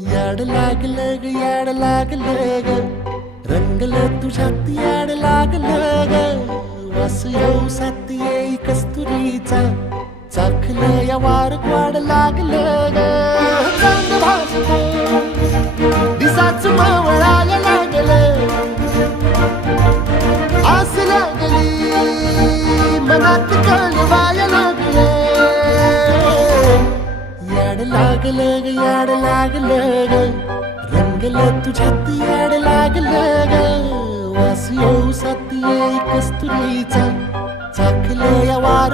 याड लागलं ग याड लागलं ग रंगलं तुझ्यात याड लागलं ग वास येऊ सात येई कस्तुरीचा चाखलं या वार वाड लागलं ग चांद भासतो दिसाच मावळाला लागलं आस लागली मनात कळलं लागले ग याड लागले ग रंगले तुझ्यात याड लागले ग वास येऊ सात एक कस्तुरीचा चाकले या वार